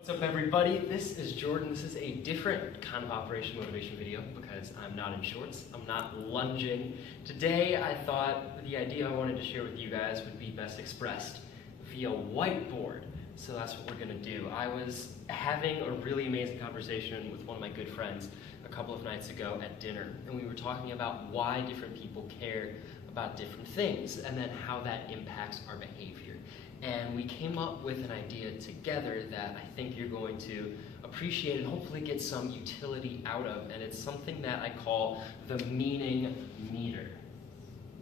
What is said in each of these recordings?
What's up everybody, this is Jordan. This is a different kind of Operation Motivation video because I'm not in shorts, I'm not lunging. Today I thought the idea I wanted to share with you guys would be best expressed via whiteboard. So that's what we're gonna do. I was having a really amazing conversation with one of my good friends a couple of nights ago at dinner, and we were talking about why different people care about different things and then how that impacts our behavior. And we came up with an idea together that I think you're going to appreciate and hopefully get some utility out of, and it's something that I call the meaning meter.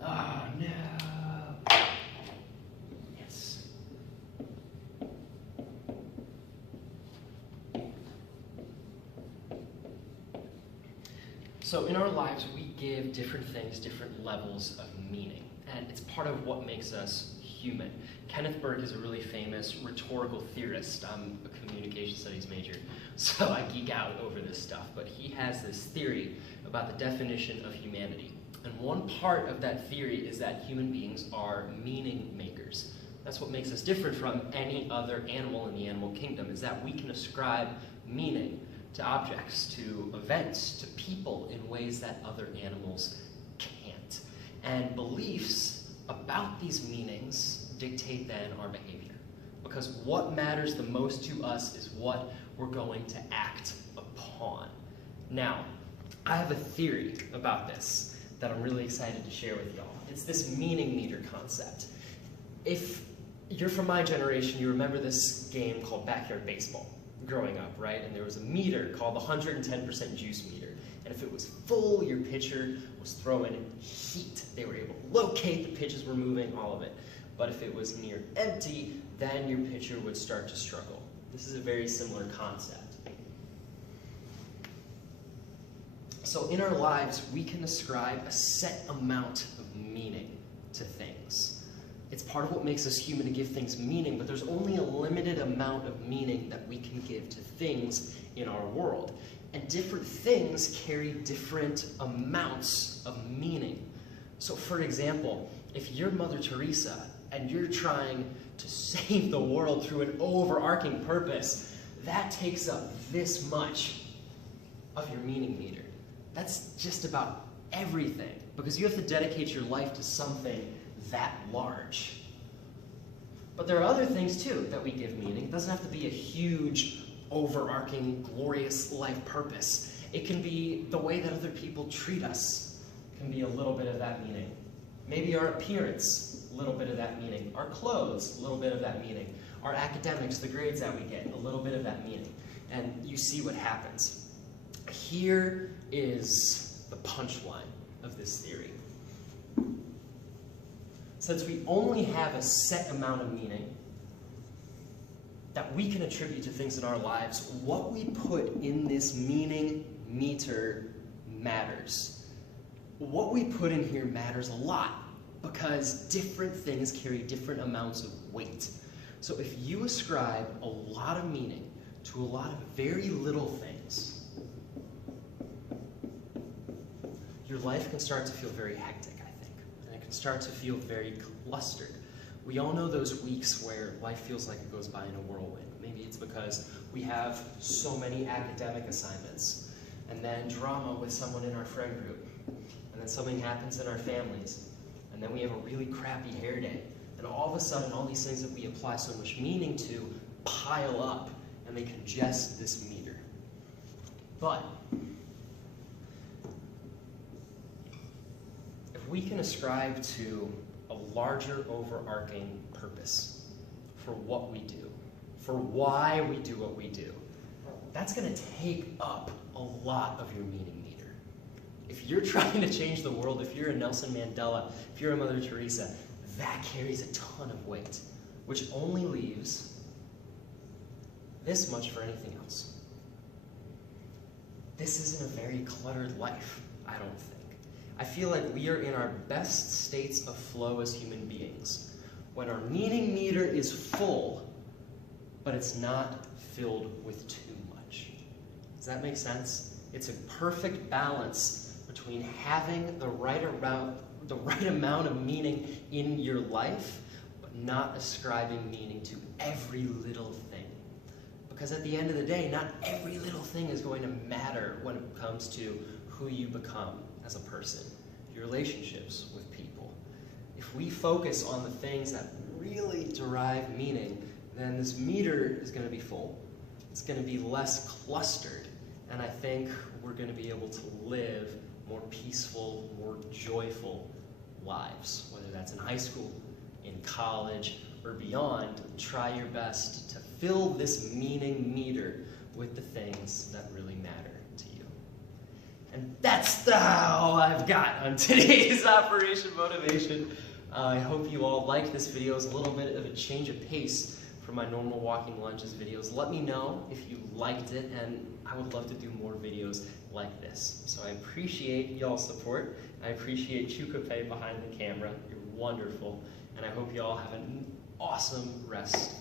Oh no. Yes. So in our lives, we give different things different levels of meaning, and it's part of what makes us human. Kenneth Burke is a really famous rhetorical theorist. I'm a communication studies major, so I geek out over this stuff, but he has this theory about the definition of humanity. And one part of that theory is that human beings are meaning makers. That's what makes us different from any other animal in the animal kingdom, is that we can ascribe meaning to objects, to events, to people in ways that other animals can't. And beliefs about these meanings dictate then our behavior. Because what matters the most to us is what we're going to act upon. Now, I have a theory about this that I'm really excited to share with y'all. It's this meaning meter concept. If you're from my generation, you remember this game called Backyard Baseball growing up, right? And there was a meter called the 110% juice meter. And if it was full, your pitcher was throwing heat. They were able to locate the pitches were moving, all of it. But if it was near empty, then your pitcher would start to struggle. This is a very similar concept. So in our lives, we can ascribe a set amount of meaning to things. It's part of what makes us human to give things meaning, but there's only a limited amount of meaning that we can give to things in our world. And different things carry different amounts of meaning. So for example, if you're Mother Teresa and you're trying to save the world through an overarching purpose, that takes up this much of your meaning meter. That's just about everything, because you have to dedicate your life to something that large. But there are other things too that we give meaning. It doesn't have to be a huge, overarching, glorious life purpose. It can be the way that other people treat us. It can be a little bit of that meaning. Maybe our appearance, a little bit of that meaning. Our clothes, a little bit of that meaning. Our academics, the grades that we get, a little bit of that meaning. And you see what happens. Here is the punchline of this theory. Since we only have a set amount of meaning that we can attribute to things in our lives, what we put in this meaning meter matters. What we put in here matters a lot, because different things carry different amounts of weight. So if you ascribe a lot of meaning to a lot of very little things, your life can start to feel very hectic, I think, and it can start to feel very clustered. We all know those weeks where life feels like it goes by in a whirlwind. Maybe it's because we have so many academic assignments, and then drama with someone in our friend group, and then something happens in our families, and then we have a really crappy hair day, and all of a sudden all these things that we apply so much meaning to pile up, and they congest this meter. But if we can ascribe to a larger overarching purpose for what we do, for why we do what we do, that's going to take up a lot of your meaning meter. If you're trying to change the world, if you're a Nelson Mandela, if you're a Mother Teresa, that carries a ton of weight, which only leaves this much for anything else. This isn't a very cluttered life, I don't think. I feel like we are in our best states of flow as human beings when our meaning meter is full, but it's not filled with too much. Does that make sense? It's a perfect balance between having the right amount of meaning in your life, but not ascribing meaning to every little thing. Because at the end of the day, not every little thing is going to matter when it comes to who you become as a person, your relationships with people. If we focus on the things that really derive meaning, then this meter is going to be full. It's going to be less clustered, and I think we're going to be able to live more peaceful, more joyful lives, whether that's in high school, in college, or beyond. Try your best to fill this meaning meter with the things that really matter to you. And that's all I've got on today's Operation Motivation. I hope you all liked this video. It's a little bit of a change of pace from my normal Walking Lunches videos. Let me know if you liked it, and I would love to do more videos like this. So I appreciate y'all's support. I appreciate Chukape behind the camera. You're wonderful. And I hope you all have an awesome rest of